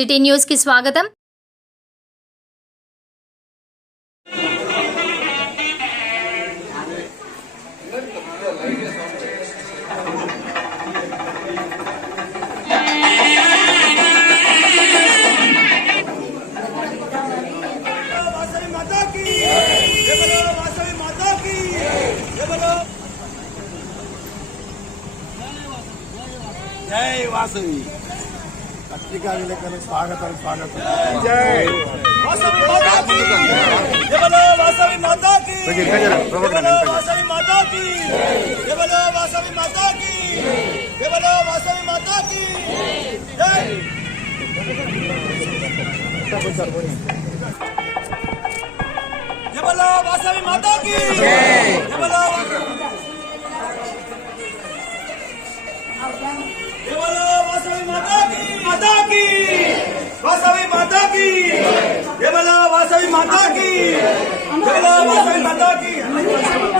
City news की स्वागत जय वासवी। శ్రీకాకుళకు స్వాగతం స్వాగతం జై వాసవి మాతా కీ వాసవి మాతా కీ వాసవి మాతా కీ వాసవి మాతా కీ జై వాసవి మాతా కీ माता की माता की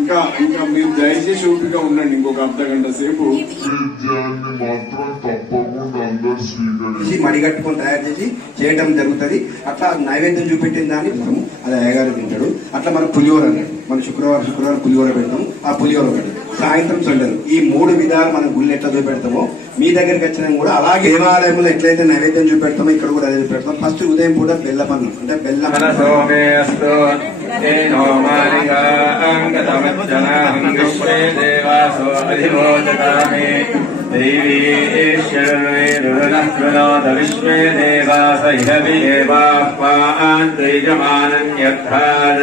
ఇంకా ఇంకా మీరు దయచేసి ఓపిక ఉండండి ఇంకొక అర్ధ గంట సేపు. మడిగట్టుకొని తయారు చేసి చేయడం జరుగుతుంది. అట్లా నైవేద్యం చూపెట్టిన దాన్ని మనము అది అయ్యగారు తింటాడు. అట్లా మనం పులిహోర అన్నట్టు మనం శుక్రవారం శుక్రవారం పులిహోర పెడతాము. ఆ పులిహోర ఒకటి. సాయంత్రం చల్లరు ఈ మూడు విధాలు మనం గుళ్ళు ఎట్లా చూపెడతామో మీ దగ్గరికి వచ్చిన కూడా అలాగే దేవాలయంలో ఎట్లయితే నైవేద్యం చూపెడతామో ఇక్కడ కూడా అదే పెడతాం ఫస్ట్ ఉదయం పూట బెల్లపన్నం అంటే బెల్లం విశ్వే యథాద్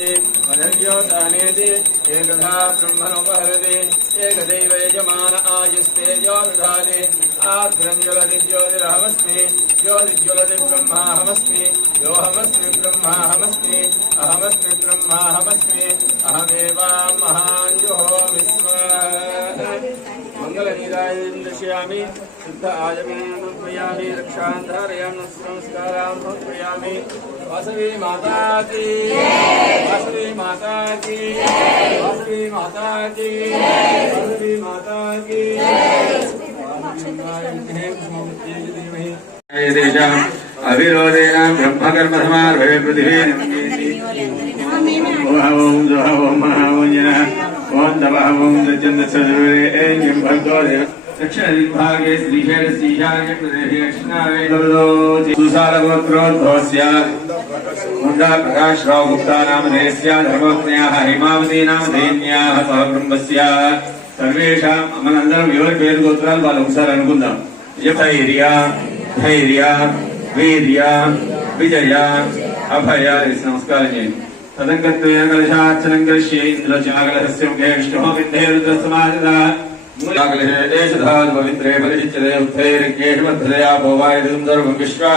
मदव्योदानेति एकधा ब्रह्मणोपहरति एकदैव यजमान आयुस्तेजोधारे आभ्रञ्ज्वलदिज्योतिरहमस्मि ज्योतिज्वलति ब्रह्माहमस्मि योऽहमस्मि ब्रह्माहमस्मि अहमस्मि ब्रह्माहमस्मि अहमेवां महान् जुहोमि स्म मङ्गलनिदायन्दश्यामि शुद्ध आजमीं समर्पयामि रक्षान्धारयां संस्कारां समर्पयामि। वासवी माता की वासवी माता की वासवी माता की वासवी माता की अविरोधेन ब्रह्मकर्म ओम नमः ओम दजन सर्वे एं भगवो देव दक्षिणभागे श्रीशैल श्रीशाने प्रदेशे दक्षिणावे लवलोचि सुसारगोत्रोद्भवस्य मुण्डा प्रकाशराव गुप्तानां देहस्य धर्मज्ञाः हिमावतीनां धेन्याः सह ब्रह्मस्य सर्वेषाम् అమనందరం ఎవరి పేరు గోత్రాలు వాళ్ళు ఒకసారి అనుకుందాం ధైర్య ధైర్య వీర్య విజయ అభయ నమస్కారం చేయండి तदङ्गत्वेन करिष्ये इन्द्रजागलहस्यं केष्टः विन्धेरुद्रसमाजदा मूलागलहेशधात्मविन्द्रे परिचिच्यते उत्थैर्केशवद्धया भोवायुसुन्दर्भं विश्वा।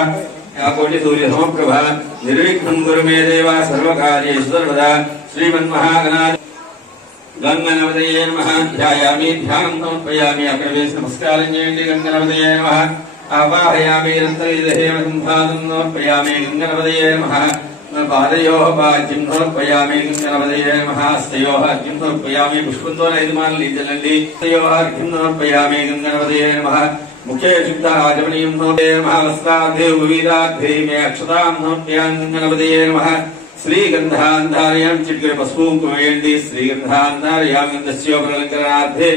याकोटिसूर्यसमप्रभा निर्विघ्नं कुरु मे देवा सर्वकार्येषु सर्वदा श्रीमन्महागणात् पादयोः पाद्यं समर्पयामि गङ्गनपदये महास्तयोः अर्घ्यं समर्पयामि पुष्पन्दोन यजमानली जलन्ति। तयोः अर्घ्यं समर्पयामि गङ्गनपदये नमः। मुखे शुद्धाजमनीयं समर्पये महास्ताद्धेवीराद्धे मे अक्षतां समर्पयामि गङ्गनपदये नमः। श्रीगन्धान्धारयां चिट्करे पशुं कुमयन्ति श्रीगन्धान्धारयां गन्धस्योपलङ्करणार्थे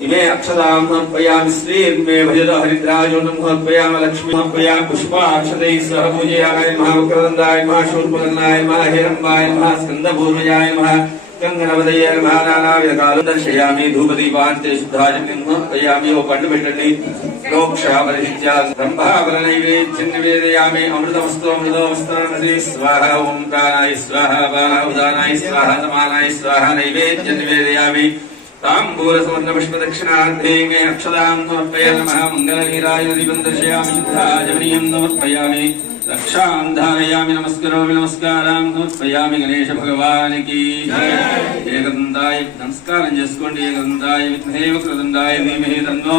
इमे अक्षताम समर्पयामि श्रीर्मे भजत हरिद्राजो नमः अर्पयामि लक्ष्मी अर्पयामि पुष्पाक्षतैः सह पूजयाय महावक्रदन्दाय महाशूर्पदन्नाय महाहिरम्बाय महास्कन्दपूर्वजाय महा गंगनवदय महानानाविधकालं दर्शयामि। धूपदीपान् ते शुद्धाजकिम् अर्पयामि। ओ पण्डुभिषणि स्वाहा ओङ्काराय स्वाहा स्वाहा स्वाहा బాణ ఉదానాయ స్వాహ సమానాయ స్వాహ నైవేద్యం నివేదయామి తాంబూల సువర్ణ పుష్ప దక్షిణార్థే మే అక్షదాం సమర్పయ నమః. మంగళనీరాయ దీపం దర్శయామి శుద్ధాజమనీయం సమర్పయామి. రక్షాం ధారయామి నమస్కరోమి నమస్కారం సమర్పయామి గణేశ భగవానికి ఏకదందాయ నమస్కారం చేసుకోండి. ఏకదందాయ విద్మహేవ కృదందాయ ధీమహి తన్నో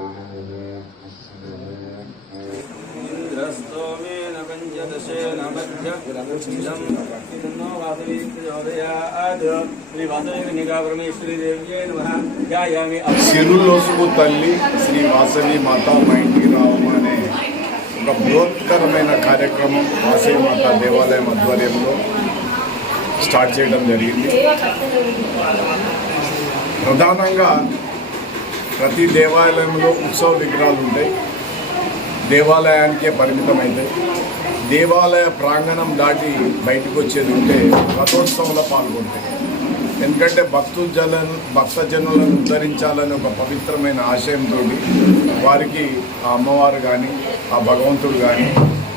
పంచదశేన మధ్యమిదం వాతేన సకరేణ విశ్వేత్తాదే శ్రీ నమః ధ్యాయామి తల్లి శ్రీ వాసవి మాత మా ఇంటికి రావడం అనే ఒక బృహత్కరమైన కార్యక్రమం వాసవి మాత దేవాలయం ఆధ్వర్యంలో స్టార్ట్ చేయడం జరిగింది. ప్రధానంగా ప్రతి దేవాలయంలో ఉత్సవ విగ్రహాలు ఉంటాయి. దేవాలయానికే పరిమితమైతాయి. దేవాలయ ప్రాంగణం దాటి బయటకు వచ్చేది ఉంటే రథోత్సవంలో పాల్గొంటాయి. ఎందుకంటే భక్తు జలను భక్తజనులను ఉద్ధరించాలని ఒక పవిత్రమైన ఆశయంతో వారికి ఆ అమ్మవారు కానీ ఆ భగవంతుడు కానీ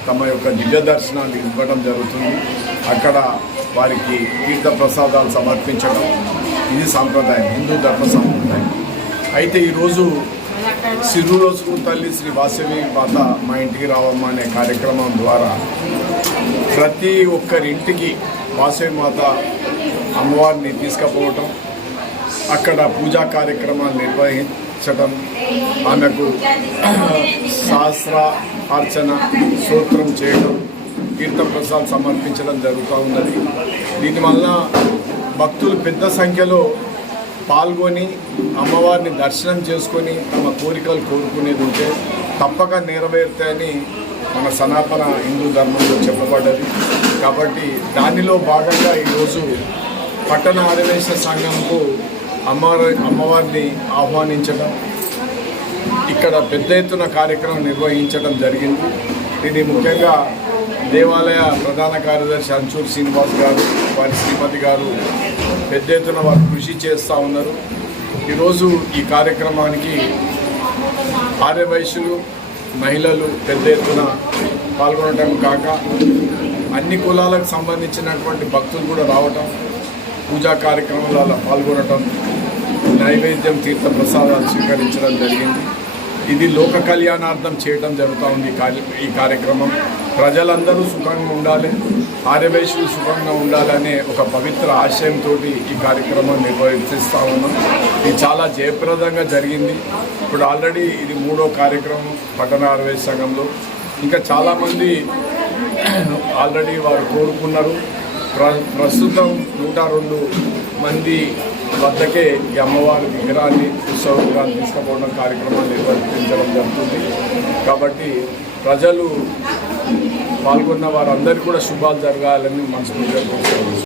తమ యొక్క దివ్య దర్శనాన్ని ఇవ్వడం జరుగుతుంది. అక్కడ వారికి తీర్థ ప్రసాదాలు సమర్పించడం. ఇది సాంప్రదాయం హిందూ ధర్మ సాంప్రదాయం. అయితే ఈరోజు సిరులో తల్లి శ్రీ వాసవి మాత మా ఇంటికి రావమ్మ అనే కార్యక్రమం ద్వారా ప్రతి ఒక్కరి ఇంటికి వాసవి మాత అమ్మవారిని తీసుకుపోవటం అక్కడ పూజా కార్యక్రమాలు నిర్వహించడం ఆమెకు శాస్త్ర అర్చన సూత్రం చేయడం తీర్థప్రసాద్ సమర్పించడం జరుగుతూ ఉన్నది. దీనివల్ల భక్తులు పెద్ద సంఖ్యలో పాల్గొని అమ్మవారిని దర్శనం చేసుకొని తమ కోరికలు కోరుకునేది ఉంటే తప్పక నెరవేరుతాయని మన సనాతన హిందూ ధర్మంలో చెప్పబడ్డది. కాబట్టి దానిలో భాగంగా ఈరోజు పట్టణ ఆదివేశ సంఘంకు అమ్మవారి అమ్మవారిని ఆహ్వానించడం ఇక్కడ పెద్ద ఎత్తున కార్యక్రమం నిర్వహించడం జరిగింది. ఇది ముఖ్యంగా దేవాలయ ప్రధాన కార్యదర్శి అంచూర్ శ్రీనివాస్ గారు వారి శ్రీమతి గారు పెద్ద ఎత్తున వారు కృషి చేస్తూ ఉన్నారు. ఈరోజు ఈ కార్యక్రమానికి ఆర్యవయసులు మహిళలు పెద్ద ఎత్తున పాల్గొనడం కాక అన్ని కులాలకు సంబంధించినటువంటి భక్తులు కూడా రావటం పూజా కార్యక్రమాలలో పాల్గొనటం నైవేద్యం తీర్థ ప్రసాదాలు స్వీకరించడం జరిగింది. ఇది లోక కళ్యాణార్థం చేయడం జరుగుతూ ఉంది ఈ కార్యక్రమం. ప్రజలందరూ సుఖంగా ఉండాలి. ఆర్యవైశ్యులు సుఖంగా ఉండాలనే ఒక పవిత్ర ఆశయంతో ఈ కార్యక్రమం నిర్వహిస్తూ ఉన్నాం. ఇది చాలా జయప్రదంగా జరిగింది. ఇప్పుడు ఆల్రెడీ ఇది మూడో కార్యక్రమం పట్టణ ఆర్యవైశ్య సంఘంలో. ఇంకా చాలామంది ఆల్రెడీ వారు కోరుకున్నారు. ప్ర ప్రస్తుతం నూట రెండు మంది వద్దకే ఈ అమ్మవారి విగ్రహాన్ని ఉత్సవ విగ్రహాన్ని తీసుకుపోవడం కార్యక్రమాన్ని నిర్వర్తించడం జరుగుతుంది. కాబట్టి ప్రజలు పాల్గొన్న వారందరికీ కూడా శుభాలు జరగాలని మనస్ఫూర్తిగా కోరుతున్నాను